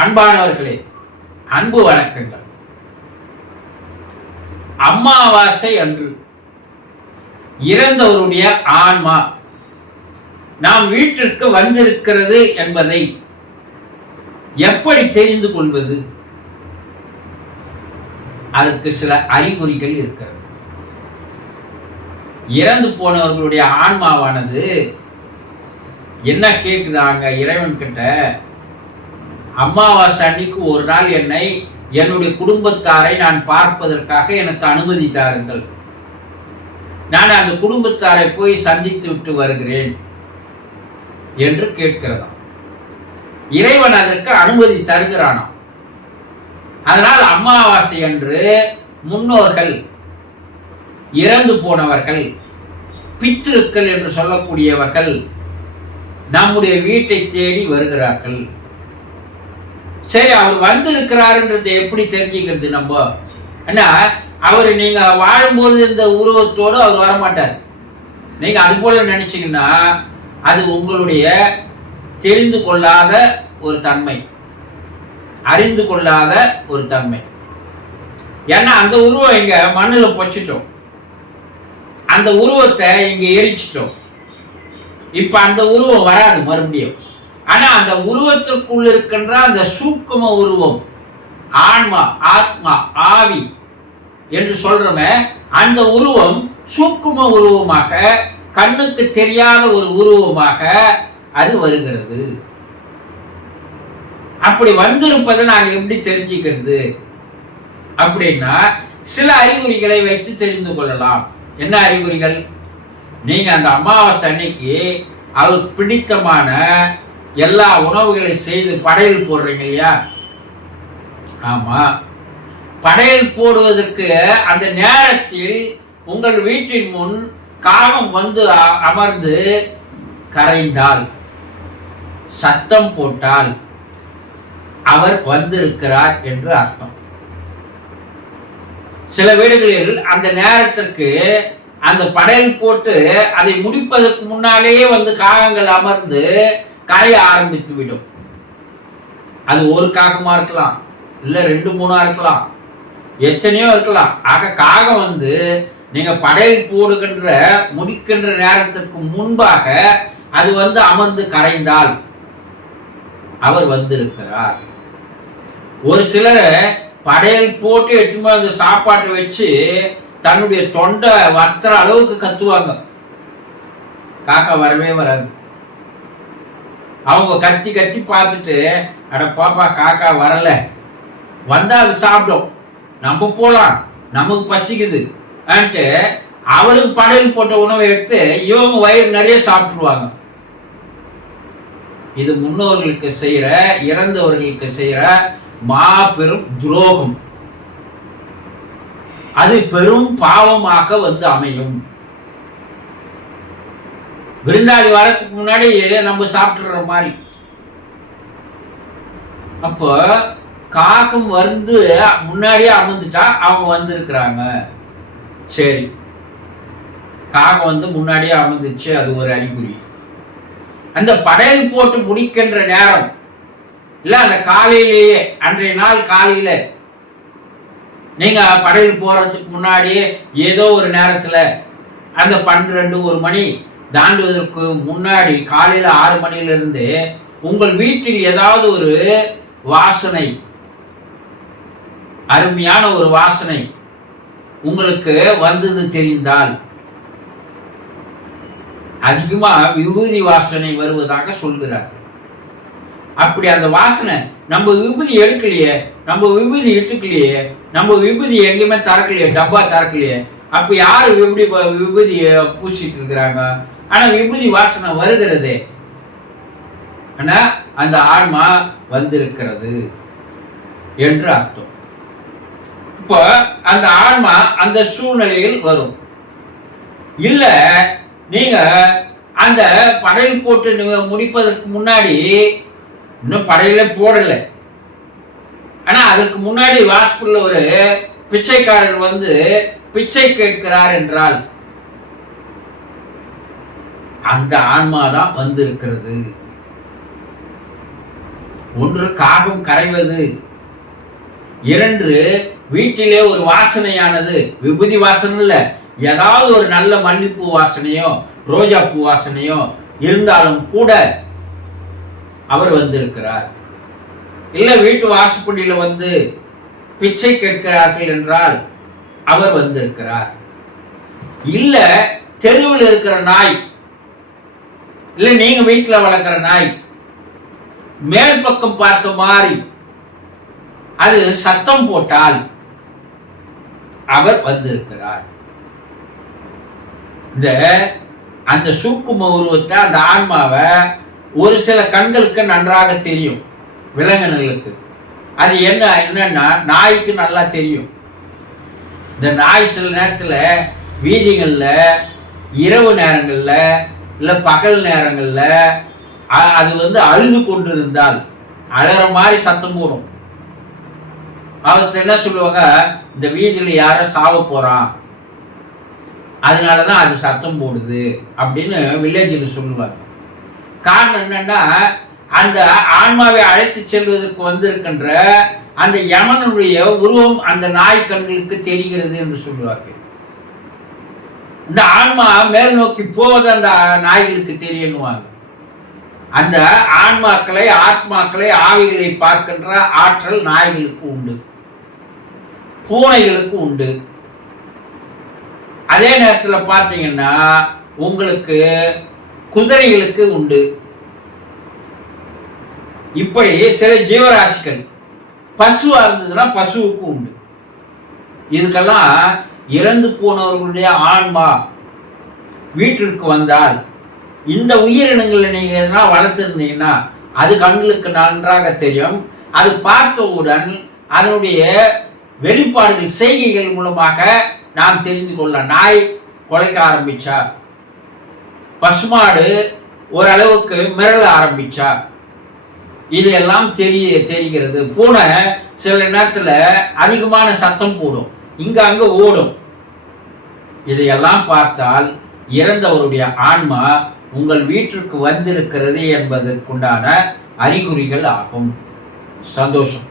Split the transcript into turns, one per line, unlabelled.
அன்பானவர்களே அன்பு வணக்கங்கள். அம்மாவாசை அன்று இறந்தவருடைய ஆன்மா நாம் வீட்டிற்கு வந்திருக்கிறது என்பதை எப்படி தெரிந்து கொள்வது? அதற்கு சில அறிகுறிகள் இருக்கிறது. இறந்து போனவர்களுடைய ஆன்மாவானது என்ன கேக்குதாங்க இறைவன் கிட்ட அமாவாசை அன்னைக்கு ஒரு நாள் என்னை என்னுடைய குடும்பத்தாரை நான் பார்ப்பதற்காக எனக்கு அனுமதி தாருங்கள். நான் அந்த குடும்பத்தாரை போய் சந்தித்து விட்டு வருகிறேன் என்று கேட்கிறதாம். இறைவன் அதற்கு அனுமதி தருகிறானாம். அதனால் அமாவாசை அன்று முன்னோர்கள் இறந்து போனவர்கள் பித்திருக்கள் என்று சொல்லக்கூடியவர்கள் நம்முடைய வீட்டை தேடி வருகிறார்கள். சரி அவர் வந்திருக்கிறாருன்றதை எப்படி தெரிஞ்சுக்கிறது நம்ம? ஏன்னா அவர் நீங்கள் வாழும்போது இந்த உருவத்தோடு அவர் வரமாட்டார். நீங்கள் அது போல நினச்சிங்கன்னா அது உங்களுடைய தெரிந்து கொள்ளாத ஒரு தன்மை. அறிந்து கொள்ளாத ஒரு தன்மை. ஏன்னா அந்த உருவம் இங்கே மண்ணில் பொச்சிட்டோம். அந்த உருவத்தை இங்கே எரிச்சிட்டோம். இப்போ அந்த உருவம் வராது மறுபடியும். ஆனா அந்த உருவத்திற்குள் இருக்கின்ற அந்த சூக்கும உருவம் ஆன்மா ஆத்மா ஆவி என்று சொல்றோமே அந்த உருவம் சூக்கும உருவமாக கண்ணுக்கு தெரியாத ஒரு உருவமாக அது வருகிறது. அப்படி வந்திருப்பதை நாங்க எப்படி தெரிஞ்சுக்கிறது? அப்படின்னா சில அறிகுறிகளை வைத்து தெரிந்து கொள்ளலாம். என்ன அறிகுறிகள்? நீங்க அந்த அமாவாசை அன்னைக்கு அவருக்கு பிடித்தமான எல்லா உணவுகளை செய்து படையல் போடுறீங்க இல்லையா? ஆமா. படையல் போடுவதற்கு அந்த நேரத்தில் உங்கள் வீட்டின் முன் காகம் வந்து அ- அமர்ந்து கரைந்தால் சத்தம் போட்டால் அவர் வந்திருக்கிறார் என்று அர்த்தம். சில வீடுகளில் அந்த நேரத்திற்கு அந்த படையல் போட்டு அதை முடிப்பதற்கு முன்னாலேயே வந்து காகங்கள் அமர்ந்து கரைய ஆரம்பித்து விடும். அது ஒரு காகமா இருக்கலாம் இல்லை ரெண்டு மூணா இருக்கலாம் எத்தனையோ இருக்கலாம். ஆக காகம் வந்து நீங்க படையல் போடுகின்ற முடிக்கின்ற நேரத்திற்கு முன்பாக அது வந்து அமர்ந்து கரைந்தால் அவர் வந்திருக்கிறார். ஒரு சிலர் படையல் போட்டு எட்டுமே அந்த சாப்பாட்டை வச்சு தன்னுடைய தொண்டை வத்துற அளவுக்கு கத்துவாங்க. காக்கா வரவே வராது. அவங்க கத்தி கத்தி பார்த்துட்டு அட பாப்பா காக்கா வரல. வந்தா அது சாப்பிடும். நம்ம போலாம். நமக்கு பசிக்குது. ஆன்ட்டு அவருக்கு படையில் போட்ட உணவை எடுத்து இவங்க வயிறு நிறைய சாப்பிட்ருவாங்க இது முன்னோர்களுக்கு செய்கிற இறந்தவர்களுக்கு செய்கிற மாபெரும் துரோகம். அது பெரும் பாவமாக வந்து அமையும். விருந்தாளி வரத்துக்கு முன்னாடி நம்ம சாப்பிட்ற மாதிரி. அப்போ காகம் வந்து முன்னாடியே அமர்ந்துட்டா அவங்க வந்திருக்கிறாங்க. சரி. காகம் வந்து முன்னாடியே அமர்ந்துச்சு அது ஒரு அறிகுறி. அந்த படையல் போட்டு முடிக்கின்ற நேரம். இல்லை அந்த காலையிலேயே அன்றைய நாள் காலையில். நீங்கள் படையல் போகிறதுக்கு முன்னாடியே ஏதோ ஒரு நேரத்தில் அந்த பன்னிரெண்டு ஒரு மணி தாண்டுவதற்கு முன்னாடி காலையில ஆறு மணியிலிருந்து உங்கள் வீட்டில் ஏதாவது ஒரு வாசனை அருமையான ஒரு வாசனை உங்களுக்கு வந்தது தெரிந்தால் அதிகமா விபூதி வாசனை வருவதாக சொல்கிறார். அப்படி அந்த வாசனை நம்ம விபூதி எடுக்கலையே நம்ம விபூதி இட்டுக்கலையே நம்ம விபூதி எங்கேயுமே திறக்கலையே டப்பா திறக்கலையே அப்போ யாரு விபடி விபூதியை பூசிட்டு இருக்கிறாங்க? ஆனா விபூதி வாசனை வருகிறது. ஆனா அந்த ஆன்மா வந்திருக்கிறது என்று அர்த்தம். இப்போ அந்த ஆன்மா அந்த சூழ்நிலையில் வரும். இல்ல நீங்க அந்த படையில் போட்டு நீங்க முடிப்பதற்கு முன்னாடி இன்னும் படையில போடல. ஆனா அதற்கு முன்னாடி வாஸ்புல்ல ஒரு பிச்சைக்காரர் வந்து பிச்சை கேட்கிறார் என்றால் அந்த ஆன்மா தான் வந்திருக்கிறது. ஒன்று காகம் கரைவது இரண்டு வீட்டிலே ஒரு வாசனையானது விபூதி வாசனை இல்ல ஏதாவது ஒரு நல்ல மல்லிப்பூ வாசனையோ ரோஜா பூ வாசனையோ இருந்தாலும் கூட அவர் வந்திருக்கிறார். இல்ல வீட்டு வாசப்படியில வந்து பிச்சை கேட்கிறார்கள் என்றால் அவர் வந்திருக்கிறார். இல்ல தெருவில் இருக்கிற நாய் இல்லை நீங்க வீட்டில் வளர்க்குற நாய் மேல் பக்கம் பார்த்த மாதிரி அது சத்தம் போட்டால் அவர் வந்திருக்கிறார். இந்த அந்த சூக்கும உருவத்தை அந்த ஆன்மாவை ஒரு சில கண்களுக்கு நன்றாக தெரியும் விலங்கினங்களுக்கு அது என்ன என்னன்னா நாய்க்கு நல்லா தெரியும். இந்த நாய் சில நேரத்தில் வீதிகளில் இரவு நேரங்களில் இல்லை பகல் நேரங்களில் அது வந்து அழுது கொண்டு இருந்தால் அழற மாதிரி சத்தம் போடும். அவர் என்ன சொல்லுவாங்க? இந்த வீதியில் யாரோ சாவ போகிறான் அதனால தான் அது சத்தம் போடுது அப்படின்னு வில்லேஜில் சொல்லுவாங்க காரணம் என்னன்னா அந்த ஆன்மாவை அழைத்து செல்வதற்கு வந்திருக்கின்ற அந்த யமனுடைய உருவம் அந்த நாய் கண்களுக்கு தெரிகிறது என்று சொல்லுவார்கள். இந்த ஆன்மா மேல் நோக்கி போவது அந்த நாய்களுக்கு தெரியணுவாங்க அந்த ஆன்மாக்களை ஆத்மாக்களை ஆவிகளை பார்க்கின்ற ஆற்றல் நாய்களுக்கு உண்டு. பூனைகளுக்கு உண்டு. அதே நேரத்தில் பார்த்தீங்கன்னா உங்களுக்கு குதிரைகளுக்கு உண்டு. இப்படி சில ஜீவராசிகள் பசுவா இருந்ததுன்னா பசுவுக்கு உண்டு. இதுக்கெல்லாம் இறந்து போனவர்களுடைய ஆன்மா வீட்டிற்கு வந்தால் இந்த உயிரினங்களை நீங்கள் எதனா வளர்த்துருந்தீங்கன்னா அது கண்களுக்கு நன்றாக தெரியும். அது பார்த்தவுடன் அதனுடைய வெளிப்பாடுகள் செய்கைகள் மூலமாக நாம் தெரிந்து கொள்ள நாய் குலைக்க ஆரம்பிச்சா பசுமாடு ஓரளவுக்கு மிரள ஆரம்பிச்சா இதெல்லாம் தெரிய தெரிகிறது. பூனை சில நேரத்தில் அதிகமான சத்தம் போடும். இங்க அங்க ஓடும். இதையெல்லாம் பார்த்தால் இறந்தவருடைய ஆன்மா உங்கள் வீட்டிற்கு வந்திருக்கிறது என்பதற்குண்டான அறிகுறிகள் ஆகும். சந்தோஷம்.